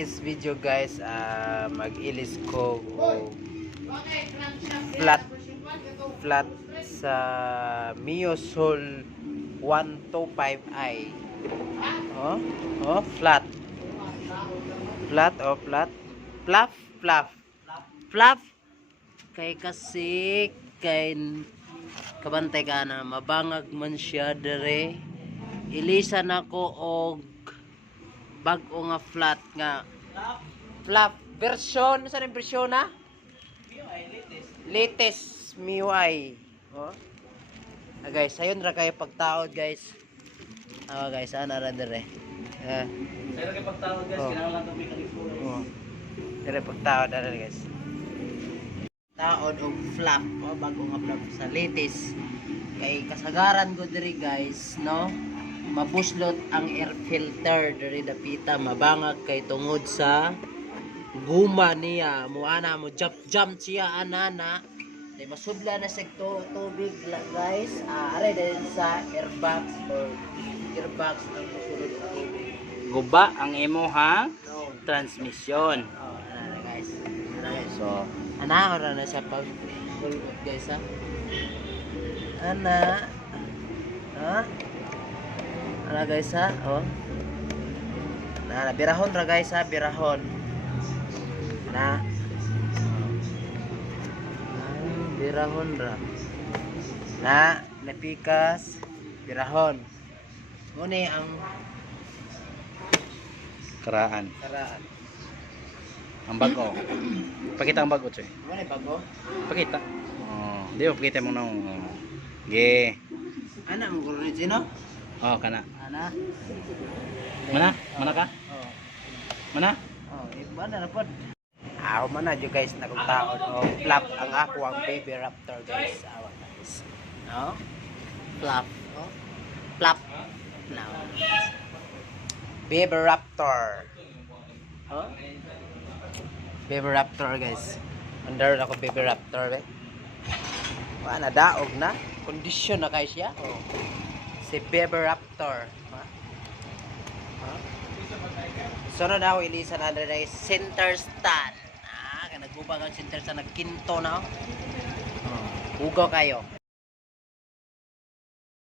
is video guys, mag-ilis ko flat sa Mio Soul 125i. Flat. Fluff. Kay kasi kay kabantay ka na mabangag man siya dere. Ilisan ako og bag-o nga flat nga fluff version. Saan yung version na? Latest MIUI. Guys, ayun ra kayo pagtaod guys. Guys, ana ra dire. Sayro kay pagtaod guys, kinahanglan to may kaligpuan. Dire pagtaod ara guys. Taod og flap, bago nga flap sa latest. Kay kasagaran ko diri guys, no? Mabuslot ang air filter diri dapita, mabangag kay tungod sa guma niya. Muana mo jump siya anana. Kay masudla na sa tubig guys. Are din sa airbox or gearbox ang masulod ang tubig. Guba ang imuhang transmission. Ana guys. So, ana ora na siya pag bulot guys ha. Ana. Ana guys ha. Ana birahon ra guys ha, birahon. Ana. Birahon ra. Na, napikas birahon. Muni ang Karaan. karaan. Ang bago. Pakita ang bago, Choy. Muni bago. Pakita. Di ba pakita mo nang ge. Ana mo guro ni Gino? Kana. Ana. Mana ka? Mana? Iba na pod. Man na jo guys nagtaon flap ang ako ang baby raptor guys. Guys. Flap. Flap. Now. Baby raptor. Baby raptor guys. Under ako baby raptor be. Wala daog na. Kondisyon na kay siya. Si baby raptor. So na daw ilisan na rin center stand. Nagubag ang center sa nagkinto na. Ugaw kayo.